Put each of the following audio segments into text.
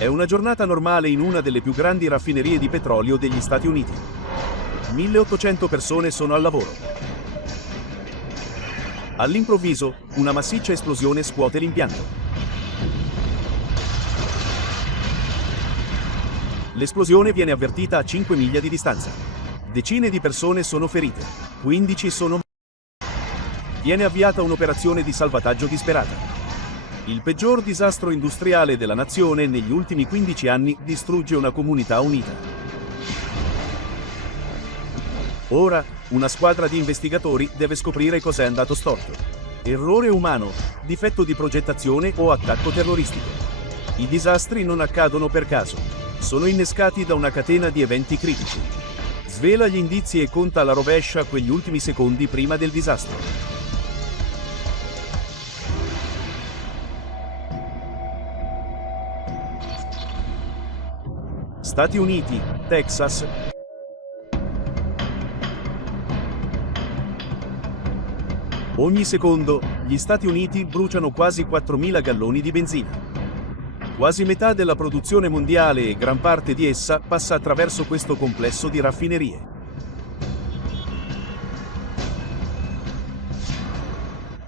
È una giornata normale in una delle più grandi raffinerie di petrolio degli Stati Uniti. 1800 persone sono al lavoro. All'improvviso, una massiccia esplosione scuote l'impianto. L'esplosione viene avvertita a 5 miglia di distanza. Decine di persone sono ferite, 15 sono morte. Viene avviata un'operazione di salvataggio disperata. Il peggior disastro industriale della nazione negli ultimi 15 anni distrugge una comunità unita. Ora, una squadra di investigatori deve scoprire cos'è andato storto. Errore umano, difetto di progettazione o attacco terroristico. I disastri non accadono per caso. Sono innescati da una catena di eventi critici. Svela gli indizi e conta alla rovescia quegli ultimi secondi prima del disastro. Stati Uniti, Texas. Ogni secondo, gli Stati Uniti bruciano quasi 4.000 galloni di benzina. Quasi metà della produzione mondiale e gran parte di essa passa attraverso questo complesso di raffinerie.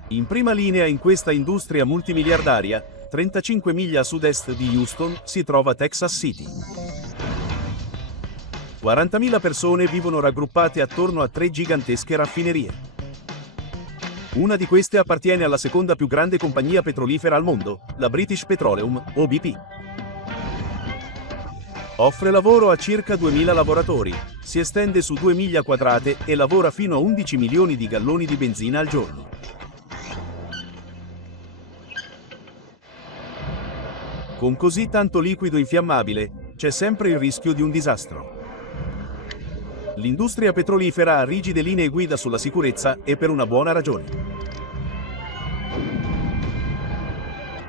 In prima linea in questa industria multimiliardaria, 35 miglia a sud-est di Houston, si trova Texas City. 40.000 persone vivono raggruppate attorno a 3 gigantesche raffinerie. Una di queste appartiene alla seconda più grande compagnia petrolifera al mondo, la British Petroleum, o BP. Offre lavoro a circa 2.000 lavoratori, si estende su 2 miglia quadrate e lavora fino a 11 milioni di galloni di benzina al giorno. Con così tanto liquido infiammabile, c'è sempre il rischio di un disastro. L'industria petrolifera ha rigide linee guida sulla sicurezza e per una buona ragione.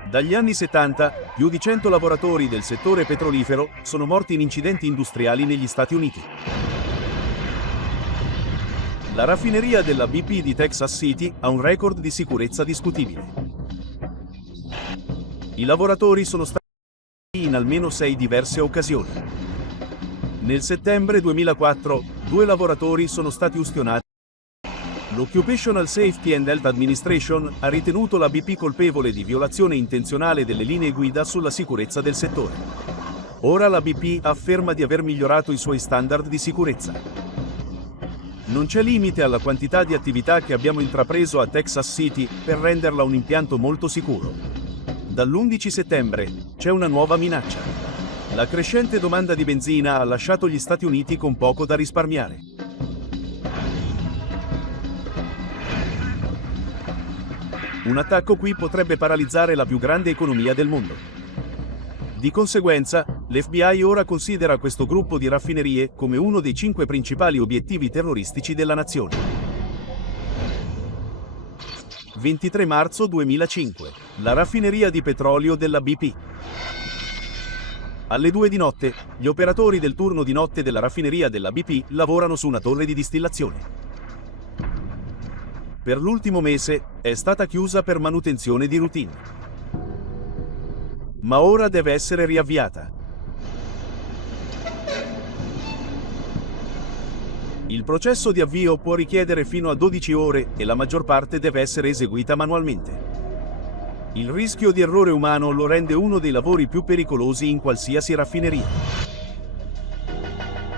Dagli anni 70, più di 100 lavoratori del settore petrolifero sono morti in incidenti industriali negli Stati Uniti. La raffineria della BP di Texas City ha un record di sicurezza discutibile. I lavoratori sono stati in almeno 6 diverse occasioni. Nel settembre 2004, 2 lavoratori sono stati ustionati. L'Occupational Safety and Health Administration ha ritenuto la BP colpevole di violazione intenzionale delle linee guida sulla sicurezza del settore. Ora la BP afferma di aver migliorato i suoi standard di sicurezza. Non c'è limite alla quantità di attività che abbiamo intrapreso a Texas City per renderla un impianto molto sicuro. Dall'11 settembre c'è una nuova minaccia. La crescente domanda di benzina ha lasciato gli Stati Uniti con poco da risparmiare. Un attacco qui potrebbe paralizzare la più grande economia del mondo. Di conseguenza, l'FBI ora considera questo gruppo di raffinerie come uno dei 5 principali obiettivi terroristici della nazione. 23 marzo 2005. La raffineria di petrolio della BP. Alle 2 di notte, gli operatori del turno di notte della raffineria della BP lavorano su una torre di distillazione. Per l'ultimo mese è stata chiusa per manutenzione di routine. Ma ora deve essere riavviata. Il processo di avvio può richiedere fino a 12 ore e la maggior parte deve essere eseguita manualmente. Il rischio di errore umano lo rende uno dei lavori più pericolosi in qualsiasi raffineria.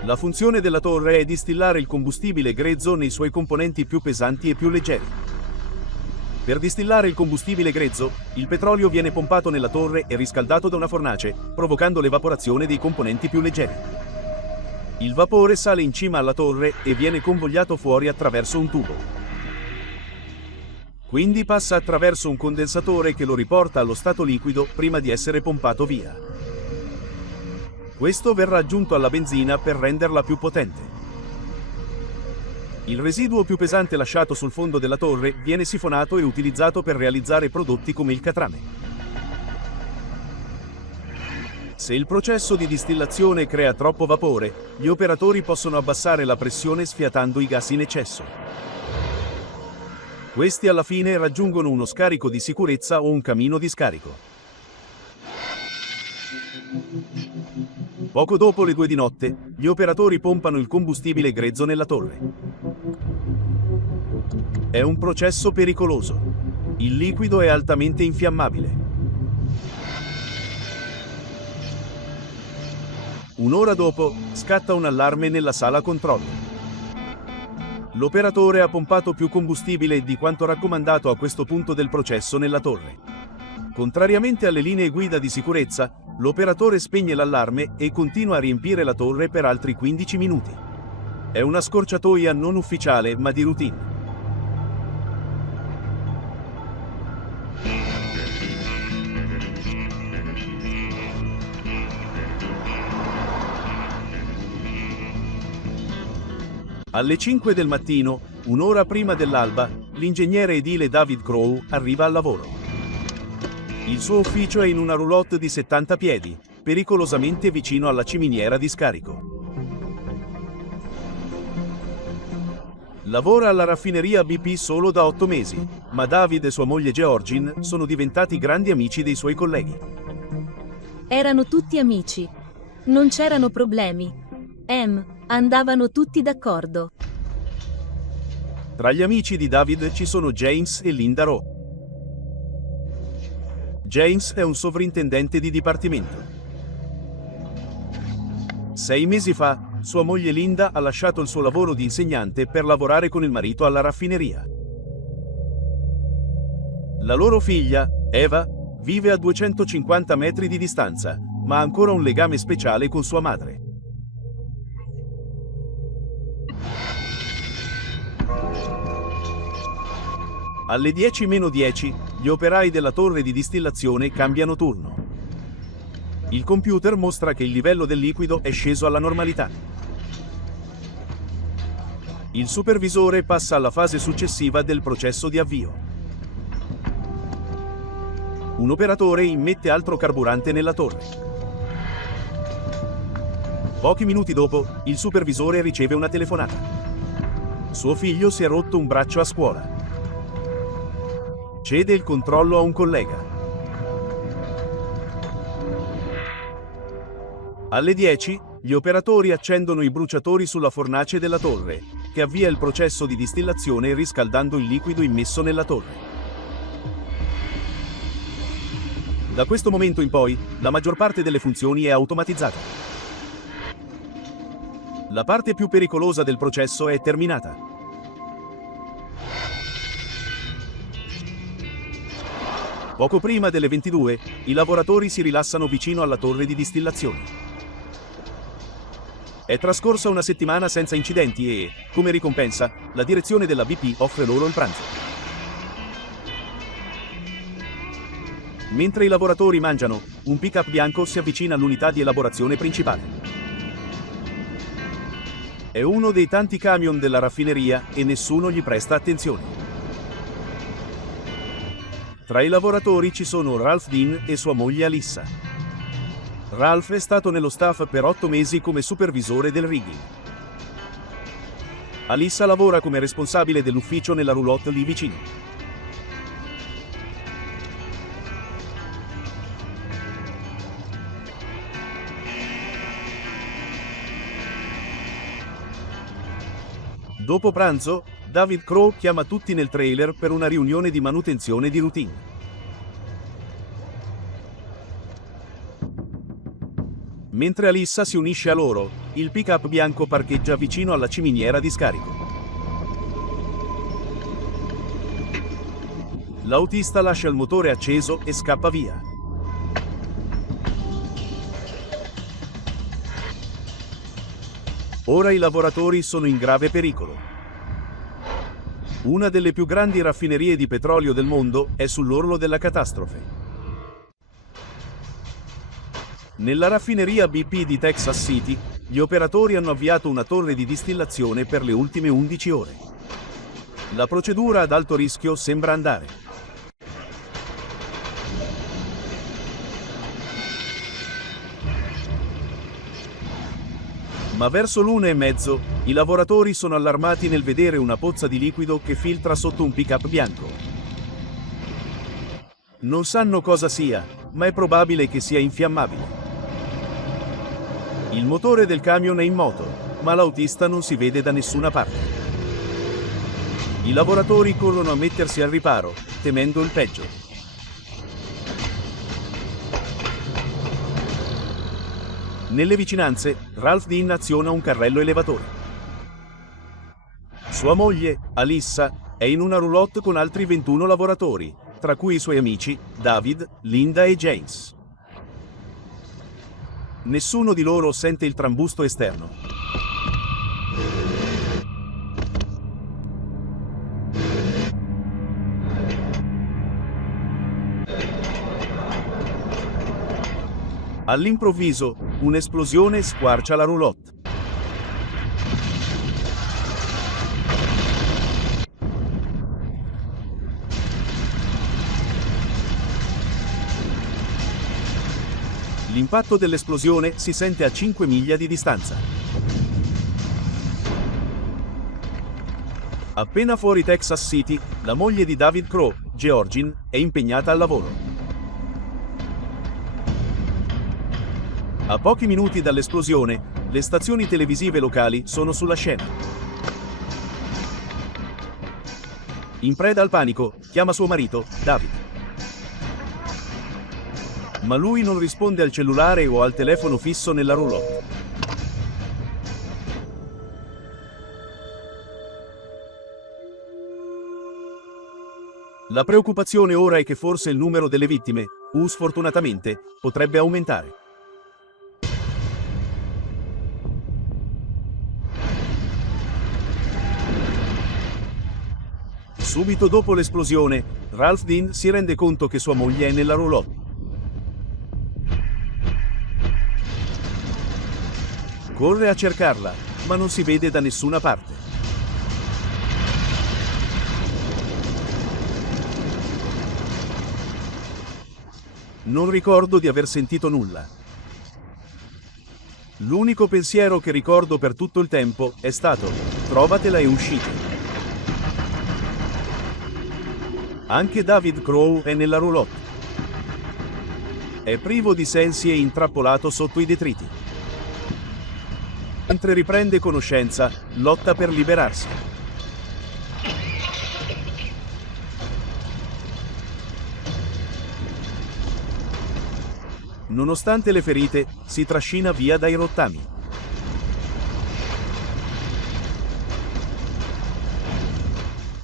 La funzione della torre è distillare il combustibile grezzo nei suoi componenti più pesanti e più leggeri. Per distillare il combustibile grezzo, il petrolio viene pompato nella torre e riscaldato da una fornace, provocando l'evaporazione dei componenti più leggeri. Il vapore sale in cima alla torre e viene convogliato fuori attraverso un tubo. Quindi passa attraverso un condensatore che lo riporta allo stato liquido prima di essere pompato via. Questo verrà aggiunto alla benzina per renderla più potente. Il residuo più pesante lasciato sul fondo della torre viene sifonato e utilizzato per realizzare prodotti come il catrame. Se il processo di distillazione crea troppo vapore, gli operatori possono abbassare la pressione sfiatando i gas in eccesso. Questi alla fine raggiungono uno scarico di sicurezza o un camino di scarico. Poco dopo le 2 di notte, gli operatori pompano il combustibile grezzo nella torre. È un processo pericoloso. Il liquido è altamente infiammabile. Un'ora dopo, scatta un allarme nella sala controllo. L'operatore ha pompato più combustibile di quanto raccomandato a questo punto del processo nella torre. Contrariamente alle linee guida di sicurezza, l'operatore spegne l'allarme e continua a riempire la torre per altri 15 minuti. È una scorciatoia non ufficiale ma di routine. Alle 5 del mattino, un'ora prima dell'alba, l'ingegnere edile David Crowe arriva al lavoro. Il suo ufficio è in una roulotte di 70 piedi, pericolosamente vicino alla ciminiera di scarico. Lavora alla raffineria BP solo da 8 mesi, ma David e sua moglie Georgine sono diventati grandi amici dei suoi colleghi. Erano tutti amici. Non c'erano problemi. Andavano tutti d'accordo. Tra gli amici di David ci sono James e Linda Rowe. James è un sovrintendente di dipartimento. 6 mesi fa, sua moglie Linda ha lasciato il suo lavoro di insegnante per lavorare con il marito alla raffineria. La loro figlia, Eva, vive a 250 metri di distanza, ma ha ancora un legame speciale con sua madre. Alle 10:10, gli operai della torre di distillazione cambiano turno. Il computer mostra che il livello del liquido è sceso alla normalità. Il supervisore passa alla fase successiva del processo di avvio. Un operatore immette altro carburante nella torre. Pochi minuti dopo, il supervisore riceve una telefonata. Suo figlio si è rotto un braccio a scuola. Cede il controllo a un collega. Alle 10, gli operatori accendono i bruciatori sulla fornace della torre, che avvia il processo di distillazione riscaldando il liquido immesso nella torre. Da questo momento in poi, la maggior parte delle funzioni è automatizzata. La parte più pericolosa del processo è terminata. Poco prima delle 22, i lavoratori si rilassano vicino alla torre di distillazione. È trascorsa una settimana senza incidenti e, come ricompensa, la direzione della BP offre loro il pranzo. Mentre i lavoratori mangiano, un pick-up bianco si avvicina all'unità di elaborazione principale. È uno dei tanti camion della raffineria e nessuno gli presta attenzione. Tra i lavoratori ci sono Ralph Dean e sua moglie Alyssa. Ralph è stato nello staff per 8 mesi come supervisore del rigging. Alyssa lavora come responsabile dell'ufficio nella roulotte lì vicino. Dopo pranzo, David Crowe chiama tutti nel trailer per una riunione di manutenzione di routine. Mentre Alyssa si unisce a loro, il pick-up bianco parcheggia vicino alla ciminiera di scarico. L'autista lascia il motore acceso e scappa via. Ora i lavoratori sono in grave pericolo. Una delle più grandi raffinerie di petrolio del mondo è sull'orlo della catastrofe. Nella raffineria BP di Texas City, gli operatori hanno avviato una torre di distillazione per le ultime 11 ore. La procedura ad alto rischio sembra andare. Ma verso l'1:30, i lavoratori sono allarmati nel vedere una pozza di liquido che filtra sotto un pick-up bianco. Non sanno cosa sia, ma è probabile che sia infiammabile. Il motore del camion è in moto, ma l'autista non si vede da nessuna parte. I lavoratori corrono a mettersi al riparo, temendo il peggio. Nelle vicinanze, Ralph Dean aziona un carrello elevatore. Sua moglie, Alissa, è in una roulotte con altri 21 lavoratori, tra cui i suoi amici, David, Linda e James. Nessuno di loro sente il trambusto esterno. All'improvviso, un'esplosione squarcia la roulotte. L'impatto dell'esplosione si sente a 5 miglia di distanza. Appena fuori Texas City, la moglie di David Crowe, Georgine, è impegnata al lavoro. A pochi minuti dall'esplosione, le stazioni televisive locali sono sulla scena. In preda al panico, chiama suo marito, David. Ma lui non risponde al cellulare o al telefono fisso nella roulotte. La preoccupazione ora è che forse il numero delle vittime, sfortunatamente, potrebbe aumentare. Subito dopo l'esplosione, Ralph Dean si rende conto che sua moglie è nella roulotte. Corre a cercarla, ma non si vede da nessuna parte. Non ricordo di aver sentito nulla. L'unico pensiero che ricordo per tutto il tempo è stato: trovatela e uscite. Anche David Crowe è nella roulotte. È privo di sensi e intrappolato sotto i detriti. Mentre riprende conoscenza, lotta per liberarsi. Nonostante le ferite, si trascina via dai rottami.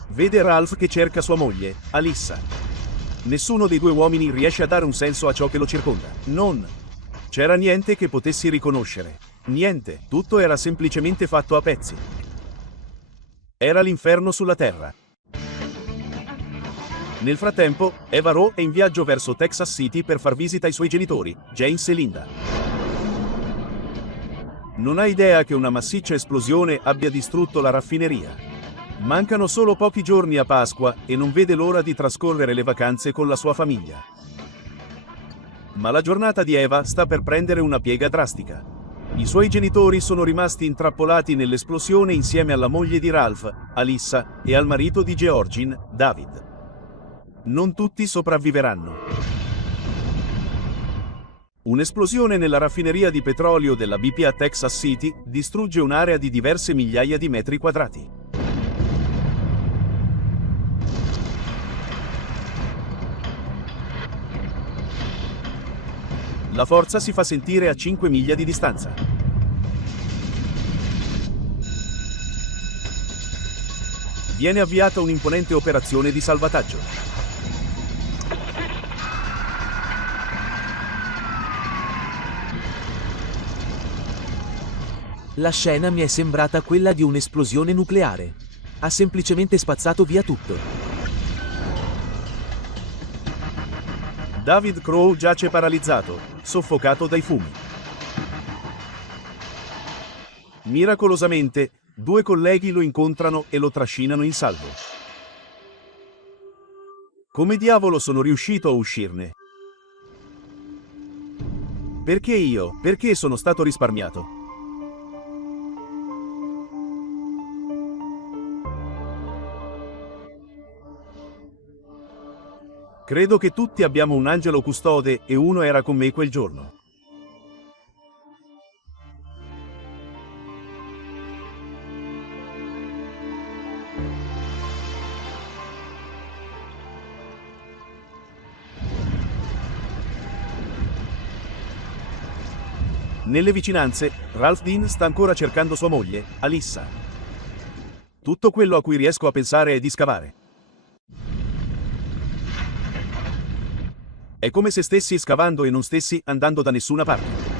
Vede Ralph che cerca sua moglie, Alissa. Nessuno dei due uomini riesce a dare un senso a ciò che lo circonda. Non c'era niente che potessi riconoscere. Niente, tutto era semplicemente fatto a pezzi. Era l'inferno sulla terra. Nel frattempo, Eva Rowe è in viaggio verso Texas City per far visita ai suoi genitori, James e Linda. Non ha idea che una massiccia esplosione abbia distrutto la raffineria. Mancano solo pochi giorni a Pasqua e non vede l'ora di trascorrere le vacanze con la sua famiglia. Ma la giornata di Eva sta per prendere una piega drastica. I suoi genitori sono rimasti intrappolati nell'esplosione insieme alla moglie di Ralph, Alissa, e al marito di Georgine, David. Non tutti sopravviveranno. Un'esplosione nella raffineria di petrolio della BP a Texas City distrugge un'area di diverse migliaia di metri quadrati. La forza si fa sentire a 5 miglia di distanza. Viene avviata un'imponente operazione di salvataggio. La scena mi è sembrata quella di un'esplosione nucleare. Ha semplicemente spazzato via tutto. David Crowe giace paralizzato, soffocato dai fumi. Miracolosamente, due colleghi lo incontrano e lo trascinano in salvo. Come diavolo sono riuscito a uscirne? Perché io? Perché sono stato risparmiato? Credo che tutti abbiamo un angelo custode e uno era con me quel giorno. Nelle vicinanze, Ralph Dean sta ancora cercando sua moglie, Alyssa. Tutto quello a cui riesco a pensare è di scavare. È come se stessi scavando e non stessi andando da nessuna parte.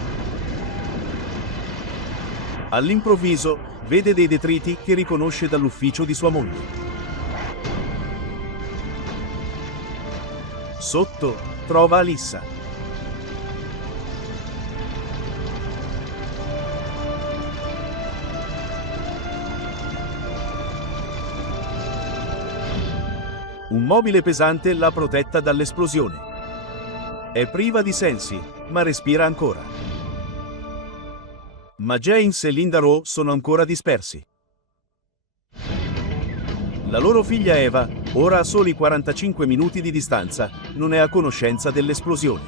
All'improvviso, vede dei detriti che riconosce dall'ufficio di sua moglie. Sotto, trova Alyssa. Un mobile pesante l'ha protetta dall'esplosione. È priva di sensi, ma respira ancora. Ma James e Linda Rowe sono ancora dispersi. La loro figlia Eva, ora a soli 45 minuti di distanza, non è a conoscenza dell'esplosione.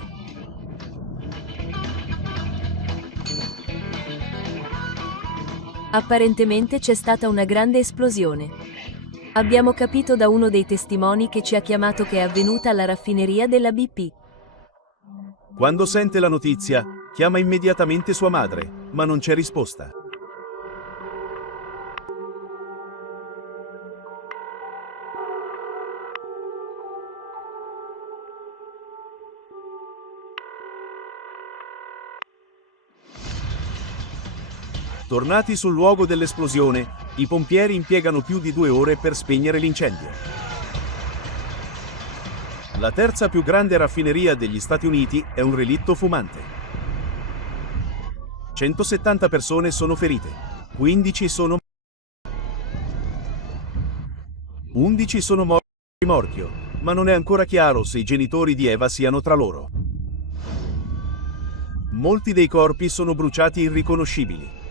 Apparentemente c'è stata una grande esplosione. Abbiamo capito da uno dei testimoni che ci ha chiamato che è avvenuta alla raffineria della BP. Quando sente la notizia, chiama immediatamente sua madre, ma non c'è risposta. Tornati sul luogo dell'esplosione, i pompieri impiegano più di 2 ore per spegnere l'incendio. La terza più grande raffineria degli Stati Uniti è un relitto fumante. 170 persone sono ferite, 15 sono 11 sono morti di rimorchio, ma non è ancora chiaro se i genitori di Eva siano tra loro. Molti dei corpi sono bruciati irriconoscibili.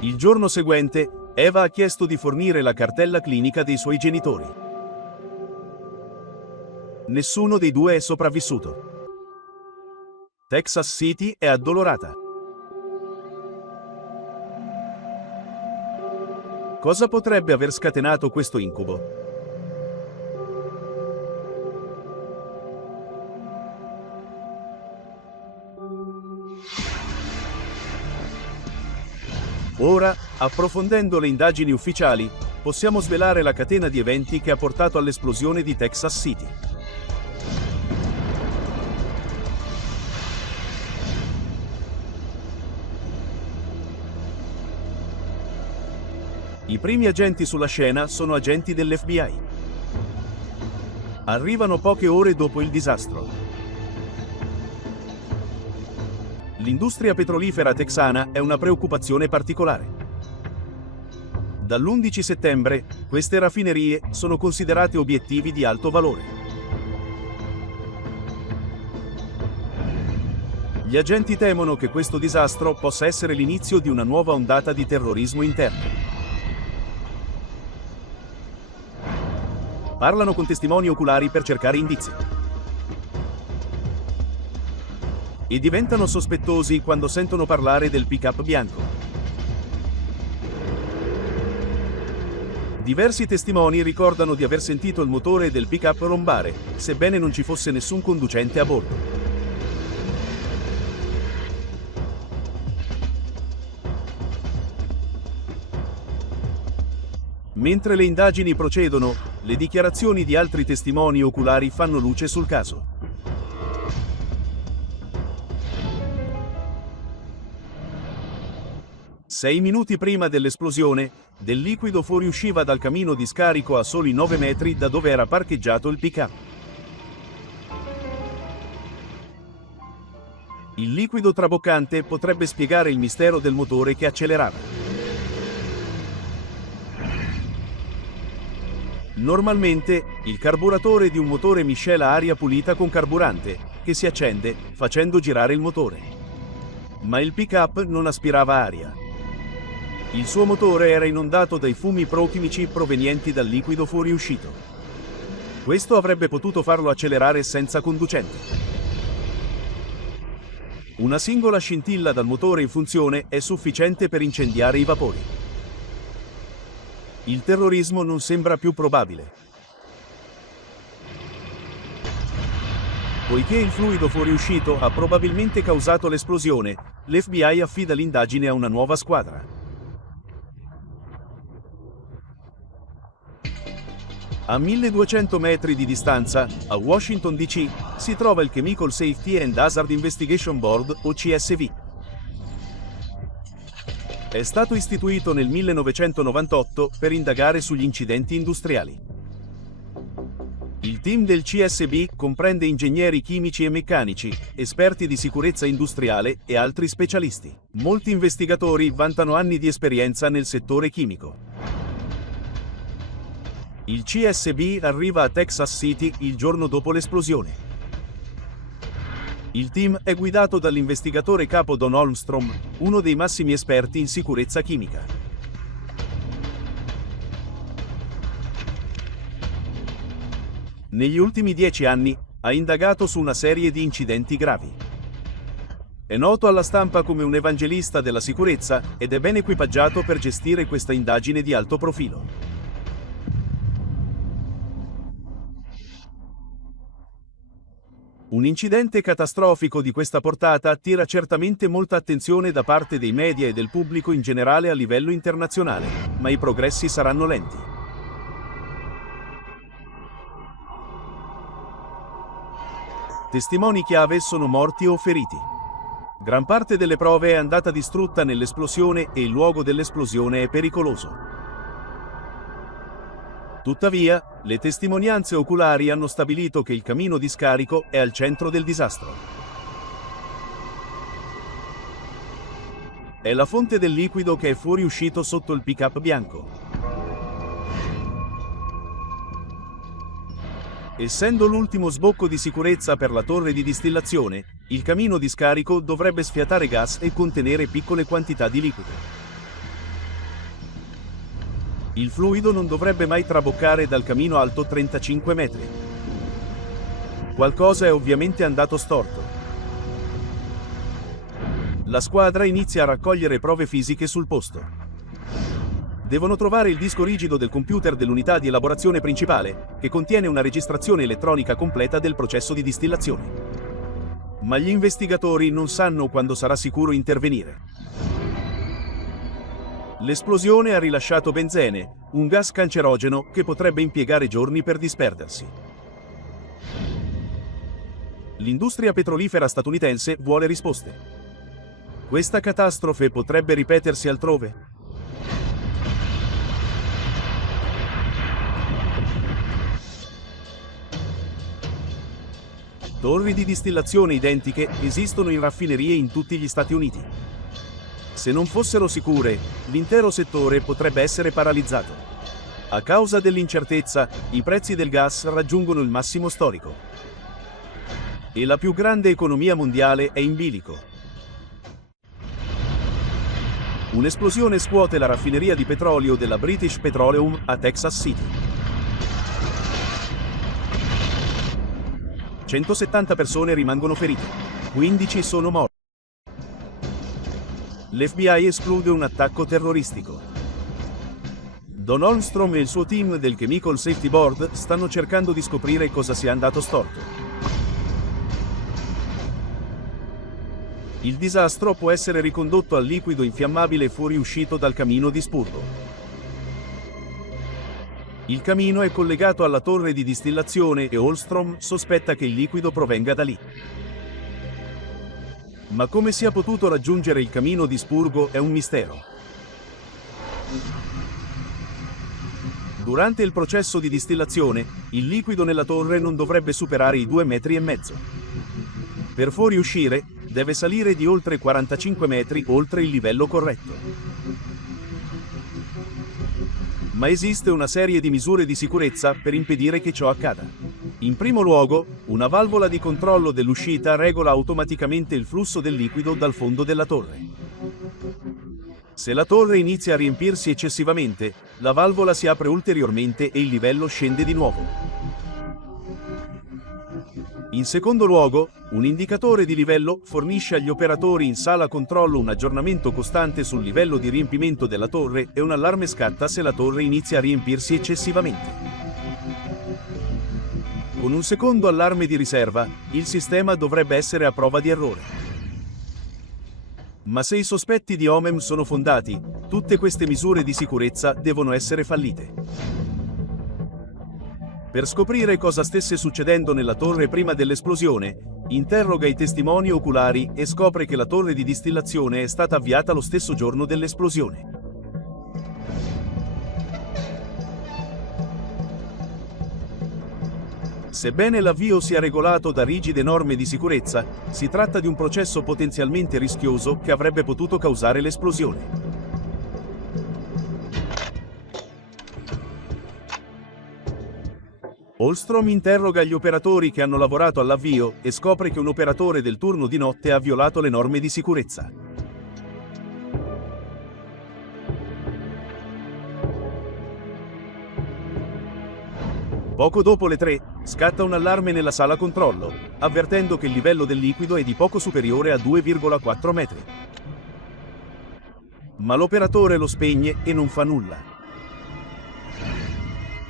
Il giorno seguente, Eva ha chiesto di fornire la cartella clinica dei suoi genitori. Nessuno dei due è sopravvissuto. Texas City è addolorata. Cosa potrebbe aver scatenato questo incubo? Ora, approfondendo le indagini ufficiali, possiamo svelare la catena di eventi che ha portato all'esplosione di Texas City. I primi agenti sulla scena sono agenti dell'FBI. Arrivano poche ore dopo il disastro. L'industria petrolifera texana è una preoccupazione particolare. Dall'11 settembre, queste raffinerie sono considerate obiettivi di alto valore. Gli agenti temono che questo disastro possa essere l'inizio di una nuova ondata di terrorismo interno. Parlano con testimoni oculari per cercare indizi. E diventano sospettosi quando sentono parlare del pick-up bianco. Diversi testimoni ricordano di aver sentito il motore del pick-up rombare, sebbene non ci fosse nessun conducente a bordo. Mentre le indagini procedono, le dichiarazioni di altri testimoni oculari fanno luce sul caso. Sei minuti prima dell'esplosione, del liquido fuoriusciva dal camino di scarico a soli 9 metri da dove era parcheggiato il pick-up. Il liquido traboccante potrebbe spiegare il mistero del motore che accelerava. Normalmente, il carburatore di un motore miscela aria pulita con carburante, che si accende, facendo girare il motore. Ma il pick-up non aspirava aria. Il suo motore era inondato dai fumi prochimici provenienti dal liquido fuoriuscito. Questo avrebbe potuto farlo accelerare senza conducente. Una singola scintilla dal motore in funzione è sufficiente per incendiare i vapori. Il terrorismo non sembra più probabile. Poiché il fluido fuoriuscito ha probabilmente causato l'esplosione, l'FBI affida l'indagine a una nuova squadra. A 1200 metri di distanza, a Washington DC, si trova il Chemical Safety and Hazard Investigation Board, o CSV. È stato istituito nel 1998 per indagare sugli incidenti industriali. Il team del CSB comprende ingegneri chimici e meccanici, esperti di sicurezza industriale e altri specialisti. Molti investigatori vantano anni di esperienza nel settore chimico. Il CSB arriva a Texas City il giorno dopo l'esplosione. Il team è guidato dall'investigatore capo Don Holmstrom, uno dei massimi esperti in sicurezza chimica. Negli ultimi 10 anni ha indagato su una serie di incidenti gravi. È noto alla stampa come un evangelista della sicurezza ed è ben equipaggiato per gestire questa indagine di alto profilo. Un incidente catastrofico di questa portata attira certamente molta attenzione da parte dei media e del pubblico in generale a livello internazionale, ma i progressi saranno lenti. Testimoni chiave sono morti o feriti. Gran parte delle prove è andata distrutta nell'esplosione e il luogo dell'esplosione è pericoloso. Tuttavia, le testimonianze oculari hanno stabilito che il camino di scarico è al centro del disastro. È la fonte del liquido che è fuoriuscito sotto il pick-up bianco. Essendo l'ultimo sbocco di sicurezza per la torre di distillazione, il camino di scarico dovrebbe sfiatare gas e contenere piccole quantità di liquido. Il fluido non dovrebbe mai traboccare dal camino alto 35 metri. Qualcosa è ovviamente andato storto. La squadra inizia a raccogliere prove fisiche sul posto. Devono trovare il disco rigido del computer dell'unità di elaborazione principale, che contiene una registrazione elettronica completa del processo di distillazione. Ma gli investigatori non sanno quando sarà sicuro intervenire. L'esplosione ha rilasciato benzene, un gas cancerogeno che potrebbe impiegare giorni per disperdersi. L'industria petrolifera statunitense vuole risposte. Questa catastrofe potrebbe ripetersi altrove? Torri di distillazione identiche esistono in raffinerie in tutti gli Stati Uniti. Se non fossero sicure, l'intero settore potrebbe essere paralizzato. A causa dell'incertezza, i prezzi del gas raggiungono il massimo storico. E la più grande economia mondiale è in bilico. Un'esplosione scuote la raffineria di petrolio della British Petroleum a Texas City. 170 persone rimangono ferite, 15 sono morte. L'FBI esclude un attacco terroristico. Don Holmstrom e il suo team del Chemical Safety Board stanno cercando di scoprire cosa sia andato storto. Il disastro può essere ricondotto al liquido infiammabile fuoriuscito dal camino di spurgo. Il camino è collegato alla torre di distillazione e Holmstrom sospetta che il liquido provenga da lì. Ma come sia potuto raggiungere il camino di spurgo è un mistero. Durante il processo di distillazione, il liquido nella torre non dovrebbe superare i 2,5 metri. Per fuoriuscire, deve salire di oltre 45 metri oltre il livello corretto. Ma esiste una serie di misure di sicurezza per impedire che ciò accada. In primo luogo, una valvola di controllo dell'uscita regola automaticamente il flusso del liquido dal fondo della torre. Se la torre inizia a riempirsi eccessivamente, la valvola si apre ulteriormente e il livello scende di nuovo. In secondo luogo, un indicatore di livello fornisce agli operatori in sala controllo un aggiornamento costante sul livello di riempimento della torre e un allarme scatta se la torre inizia a riempirsi eccessivamente. Con un secondo allarme di riserva, il sistema dovrebbe essere a prova di errore. Ma se i sospetti di Omem sono fondati, tutte queste misure di sicurezza devono essere fallite. Per scoprire cosa stesse succedendo nella torre prima dell'esplosione, interroga i testimoni oculari e scopre che la torre di distillazione è stata avviata lo stesso giorno dell'esplosione. Sebbene l'avvio sia regolato da rigide norme di sicurezza, si tratta di un processo potenzialmente rischioso che avrebbe potuto causare l'esplosione. Holstrom interroga gli operatori che hanno lavorato all'avvio e scopre che un operatore del turno di notte ha violato le norme di sicurezza. Poco dopo le 3, scatta un allarme nella sala controllo, avvertendo che il livello del liquido è di poco superiore a 2,4 metri. Ma l'operatore lo spegne e non fa nulla.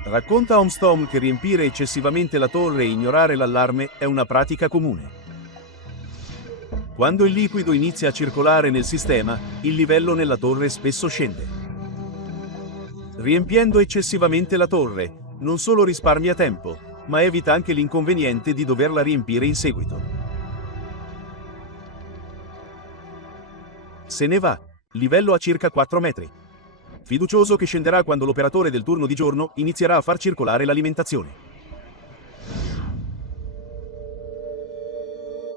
Racconta a Holstrom che riempire eccessivamente la torre e ignorare l'allarme è una pratica comune. Quando il liquido inizia a circolare nel sistema, il livello nella torre spesso scende. Riempiendo eccessivamente la torre, non solo risparmia tempo, ma evita anche l'inconveniente di doverla riempire in seguito. Se ne va, livello a circa 4 metri. Fiducioso che scenderà quando l'operatore del turno di giorno inizierà a far circolare l'alimentazione.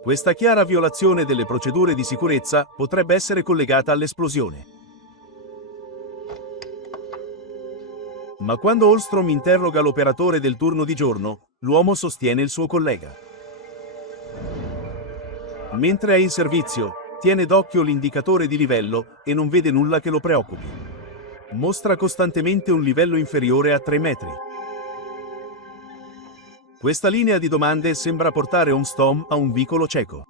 Questa chiara violazione delle procedure di sicurezza potrebbe essere collegata all'esplosione. Ma quando Holstrom interroga l'operatore del turno di giorno, l'uomo sostiene il suo collega. Mentre è in servizio, tiene d'occhio l'indicatore di livello e non vede nulla che lo preoccupi. Mostra costantemente un livello inferiore a 3 metri. Questa linea di domande sembra portare Holstrom a un vicolo cieco.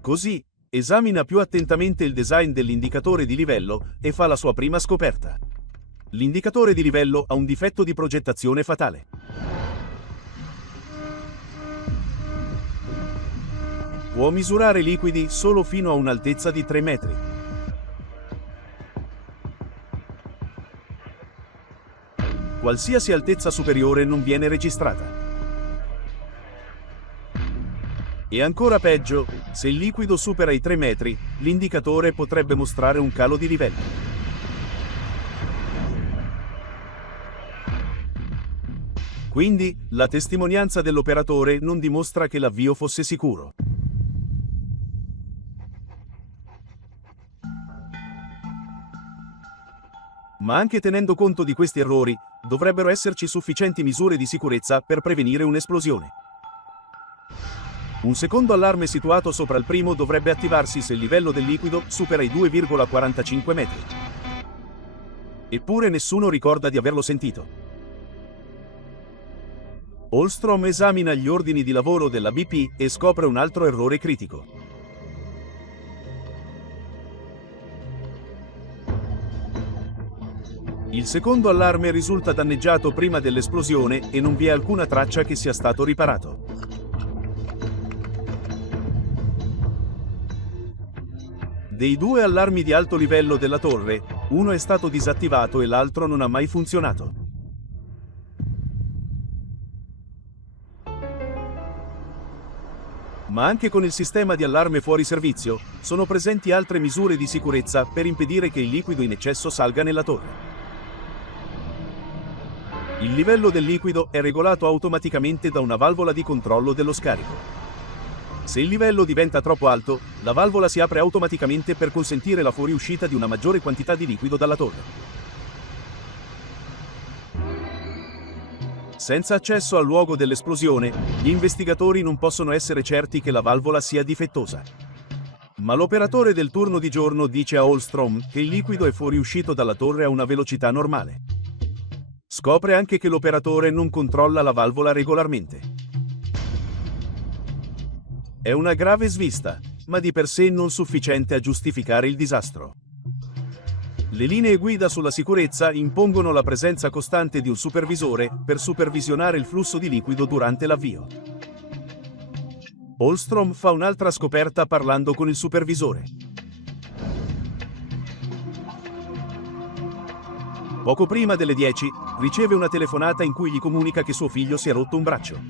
Così, esamina più attentamente il design dell'indicatore di livello e fa la sua prima scoperta. L'indicatore di livello ha un difetto di progettazione fatale. Può misurare liquidi solo fino a un'altezza di 3 metri. Qualsiasi altezza superiore non viene registrata. E ancora peggio, se il liquido supera i 3 metri, l'indicatore potrebbe mostrare un calo di livello. Quindi, la testimonianza dell'operatore non dimostra che l'avvio fosse sicuro. Ma anche tenendo conto di questi errori, dovrebbero esserci sufficienti misure di sicurezza per prevenire un'esplosione. Un secondo allarme situato sopra il primo dovrebbe attivarsi se il livello del liquido supera i 2,45 metri. Eppure nessuno ricorda di averlo sentito. Holstrom esamina gli ordini di lavoro della BP e scopre un altro errore critico. Il secondo allarme risulta danneggiato prima dell'esplosione e non vi è alcuna traccia che sia stato riparato. Dei 2 allarmi di alto livello della torre, uno è stato disattivato e l'altro non ha mai funzionato. Ma anche con il sistema di allarme fuori servizio, sono presenti altre misure di sicurezza per impedire che il liquido in eccesso salga nella torre. Il livello del liquido è regolato automaticamente da una valvola di controllo dello scarico. Se il livello diventa troppo alto, la valvola si apre automaticamente per consentire la fuoriuscita di una maggiore quantità di liquido dalla torre. Senza accesso al luogo dell'esplosione, gli investigatori non possono essere certi che la valvola sia difettosa. Ma l'operatore del turno di giorno dice a Holstrom che il liquido è fuoriuscito dalla torre a una velocità normale. Scopre anche che l'operatore non controlla la valvola regolarmente. È una grave svista, ma di per sé non sufficiente a giustificare il disastro. Le linee guida sulla sicurezza impongono la presenza costante di un supervisore per supervisionare il flusso di liquido durante l'avvio. Holmstrom fa un'altra scoperta parlando con il supervisore. Poco prima delle 10, riceve una telefonata in cui gli comunica che suo figlio si è rotto un braccio.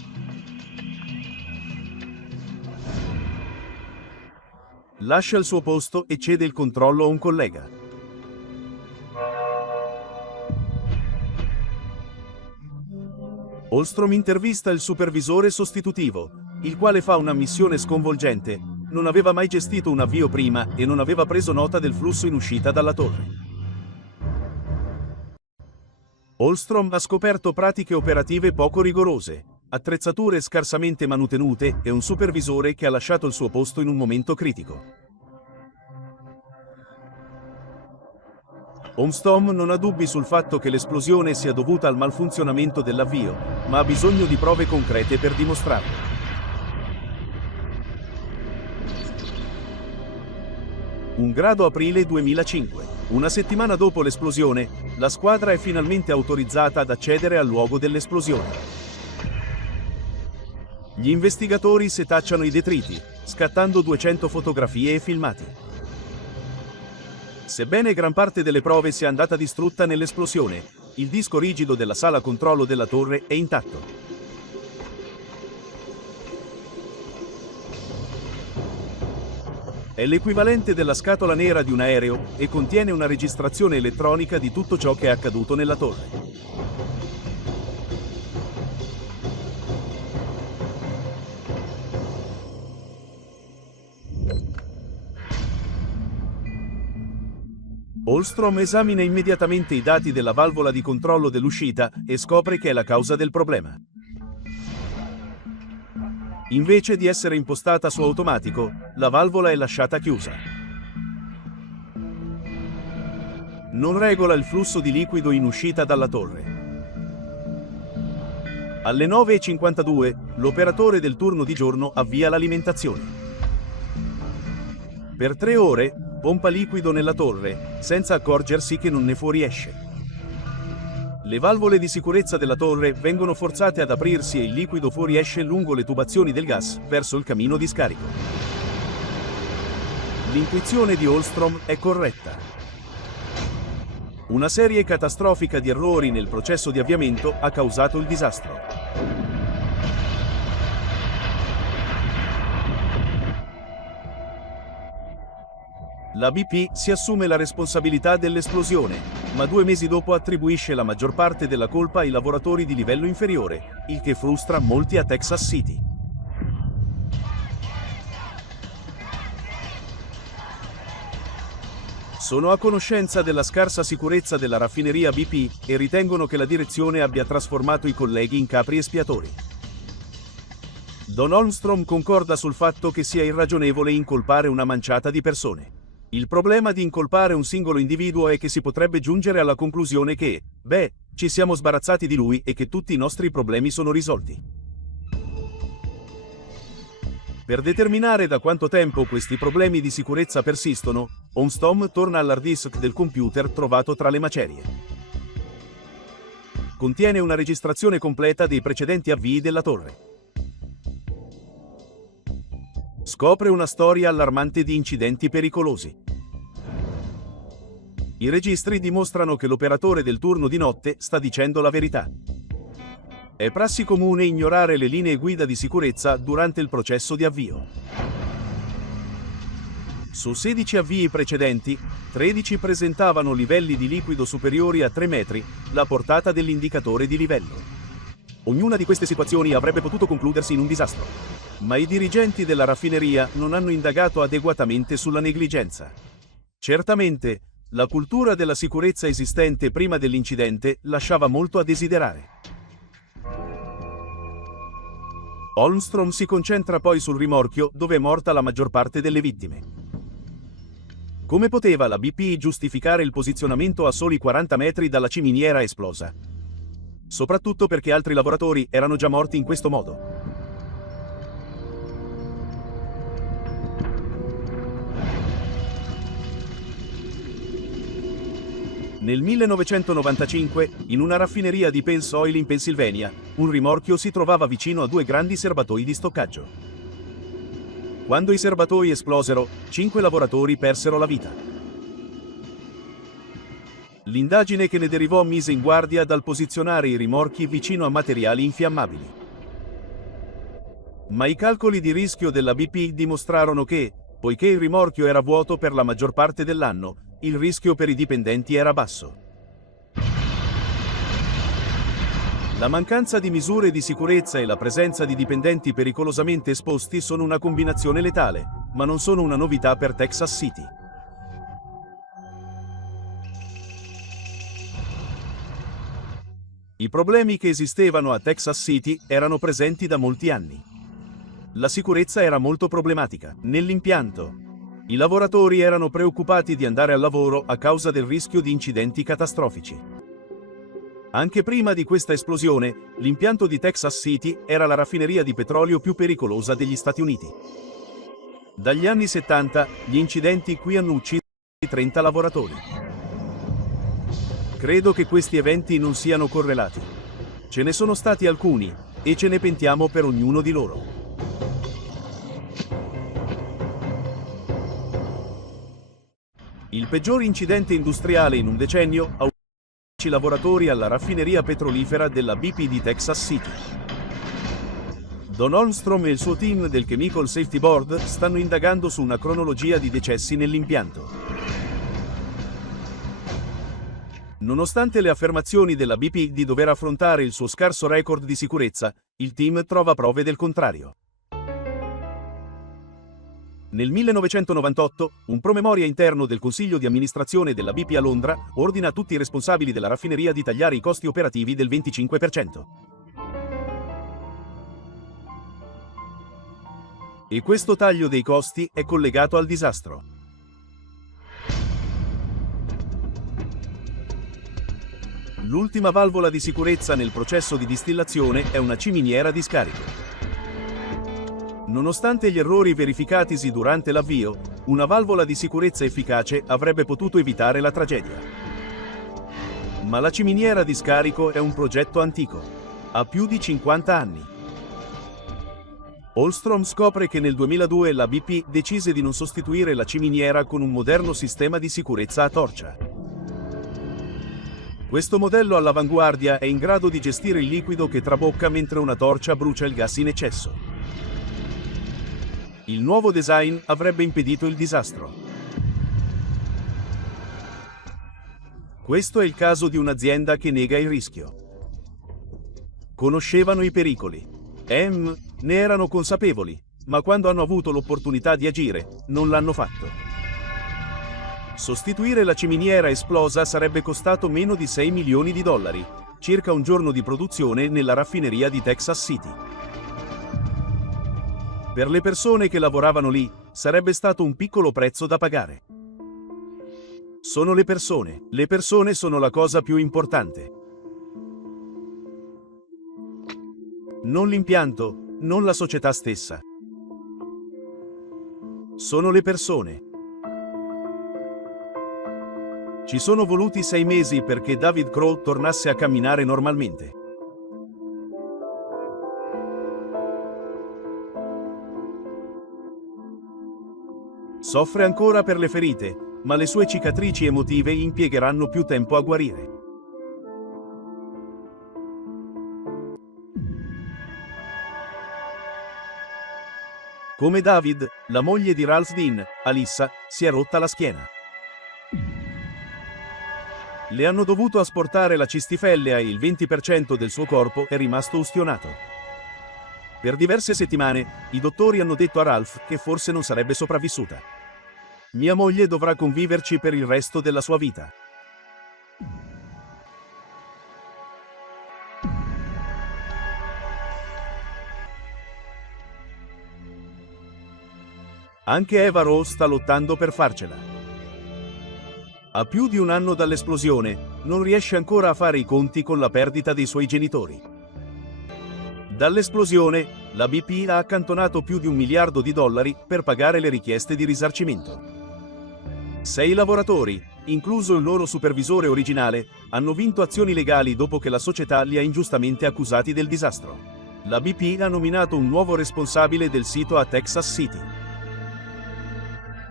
Lascia il suo posto e cede il controllo a un collega. Holmstrom intervista il supervisore sostitutivo, il quale fa una missione sconvolgente: non aveva mai gestito un avvio prima e non aveva preso nota del flusso in uscita dalla torre. Holmstrom ha scoperto pratiche operative poco rigorose, attrezzature scarsamente manutenute e un supervisore che ha lasciato il suo posto in un momento critico. Holmstrom non ha dubbi sul fatto che l'esplosione sia dovuta al malfunzionamento dell'avvio, ma ha bisogno di prove concrete per dimostrarlo. Un grado aprile 2005. Una settimana dopo l'esplosione, la squadra è finalmente autorizzata ad accedere al luogo dell'esplosione. Gli investigatori setacciano i detriti, scattando 200 fotografie e filmati. Sebbene gran parte delle prove sia andata distrutta nell'esplosione, il disco rigido della sala controllo della torre è intatto. È l'equivalente della scatola nera di un aereo e contiene una registrazione elettronica di tutto ciò che è accaduto nella torre. Holmstrom esamina immediatamente i dati della valvola di controllo dell'uscita e scopre che è la causa del problema. Invece di essere impostata su automatico, la valvola è lasciata chiusa. Non regola il flusso di liquido in uscita dalla torre. Alle 9:52, l'operatore del turno di giorno avvia l'alimentazione. Per 3 ore, pompa liquido nella torre, senza accorgersi che non ne fuoriesce. Le valvole di sicurezza della torre vengono forzate ad aprirsi e il liquido fuoriesce lungo le tubazioni del gas verso il camino di scarico. L'intuizione di Holmstrom è corretta. Una serie catastrofica di errori nel processo di avviamento ha causato il disastro. La BP si assume la responsabilità dell'esplosione, ma 2 mesi dopo attribuisce la maggior parte della colpa ai lavoratori di livello inferiore, il che frustra molti a Texas City. Sono a conoscenza della scarsa sicurezza della raffineria BP e ritengono che la direzione abbia trasformato i colleghi in capri espiatori. Don Holmstrom concorda sul fatto che sia irragionevole incolpare una manciata di persone. Il problema di incolpare un singolo individuo è che si potrebbe giungere alla conclusione che, ci siamo sbarazzati di lui e che tutti i nostri problemi sono risolti. Per determinare da quanto tempo questi problemi di sicurezza persistono, Holmstrom torna all'hard disk del computer trovato tra le macerie. Contiene una registrazione completa dei precedenti avvii della torre. Scopre una storia allarmante di incidenti pericolosi. I registri dimostrano che l'operatore del turno di notte sta dicendo la verità. È prassi comune ignorare le linee guida di sicurezza durante il processo di avvio. Su 16 avvii precedenti, 13 presentavano livelli di liquido superiori a 3 metri, la portata dell'indicatore di livello. Ognuna di queste situazioni avrebbe potuto concludersi in un disastro. Ma i dirigenti della raffineria non hanno indagato adeguatamente sulla negligenza. Certamente, la cultura della sicurezza esistente prima dell'incidente lasciava molto a desiderare. Holmstrom si concentra poi sul rimorchio dove è morta la maggior parte delle vittime. Come poteva la BP giustificare il posizionamento a soli 40 metri dalla ciminiera esplosa? Soprattutto perché altri lavoratori erano già morti in questo modo. Nel 1995, in una raffineria di Pennzoil in Pennsylvania, un rimorchio si trovava vicino a due grandi serbatoi di stoccaggio. Quando i serbatoi esplosero, 5 lavoratori persero la vita. L'indagine che ne derivò mise in guardia dal posizionare i rimorchi vicino a materiali infiammabili. Ma i calcoli di rischio della BP dimostrarono che, poiché il rimorchio era vuoto per la maggior parte dell'anno, il rischio per i dipendenti era basso. La mancanza di misure di sicurezza e la presenza di dipendenti pericolosamente esposti sono una combinazione letale, ma non sono una novità per Texas City. I problemi che esistevano a Texas City erano presenti da molti anni. La sicurezza era molto problematica. Nell'impianto, i lavoratori erano preoccupati di andare al lavoro a causa del rischio di incidenti catastrofici. Anche prima di questa esplosione, l'impianto di Texas City era la raffineria di petrolio più pericolosa degli Stati Uniti. Dagli anni 70, gli incidenti qui hanno ucciso 30 lavoratori. Credo che questi eventi non siano correlati. Ce ne sono stati alcuni, e ce ne pentiamo per ognuno di loro. Il peggior incidente industriale in un decennio ha ucciso 10 lavoratori alla raffineria petrolifera della BP di Texas City. Don Holmstrom e il suo team del Chemical Safety Board stanno indagando su una cronologia di decessi nell'impianto. Nonostante le affermazioni della BP di dover affrontare il suo scarso record di sicurezza, il team trova prove del contrario. Nel 1998, un promemoria interno del Consiglio di amministrazione della BP a Londra ordina a tutti i responsabili della raffineria di tagliare i costi operativi del 25%. E questo taglio dei costi è collegato al disastro. L'ultima valvola di sicurezza nel processo di distillazione è una ciminiera di scarico. Nonostante gli errori verificatisi durante l'avvio, una valvola di sicurezza efficace avrebbe potuto evitare la tragedia. Ma la ciminiera di scarico è un progetto antico. Ha più di 50 anni. Holmstrom scopre che nel 2002 la BP decise di non sostituire la ciminiera con un moderno sistema di sicurezza a torcia. Questo modello all'avanguardia è in grado di gestire il liquido che trabocca mentre una torcia brucia il gas in eccesso. Il nuovo design avrebbe impedito il disastro. Questo è il caso di un'azienda che nega il rischio. Conoscevano i pericoli. Ne erano consapevoli, ma quando hanno avuto l'opportunità di agire, non l'hanno fatto. Sostituire la ciminiera esplosa sarebbe costato meno di 6 milioni di dollari, circa un giorno di produzione nella raffineria di Texas City. Per le persone che lavoravano lì, sarebbe stato un piccolo prezzo da pagare. Sono le persone. Le persone sono la cosa più importante. Non l'impianto, non la società stessa. Sono le persone. Ci sono voluti 6 mesi perché David Crow tornasse a camminare normalmente. Soffre ancora per le ferite, ma le sue cicatrici emotive impiegheranno più tempo a guarire. Come David, la moglie di Ralph Dean, Alyssa, si è rotta la schiena. Le hanno dovuto asportare la cistifellea e il 20% del suo corpo è rimasto ustionato. Per diverse settimane, i dottori hanno detto a Ralph che forse non sarebbe sopravvissuta. Mia moglie dovrà conviverci per il resto della sua vita. Anche Eva Rose sta lottando per farcela. A più di un anno dall'esplosione, non riesce ancora a fare i conti con la perdita dei suoi genitori. Dall'esplosione, la BP ha accantonato più di $1 miliardo per pagare le richieste di risarcimento. 6 lavoratori, incluso il loro supervisore originale, hanno vinto azioni legali dopo che la società li ha ingiustamente accusati del disastro. La BP ha nominato un nuovo responsabile del sito a Texas City.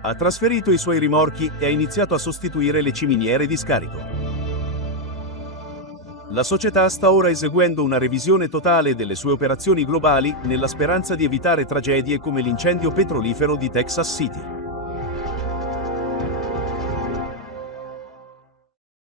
Ha trasferito i suoi rimorchi e ha iniziato a sostituire le ciminiere di scarico. La società sta ora eseguendo una revisione totale delle sue operazioni globali nella speranza di evitare tragedie come l'incendio petrolifero di Texas City.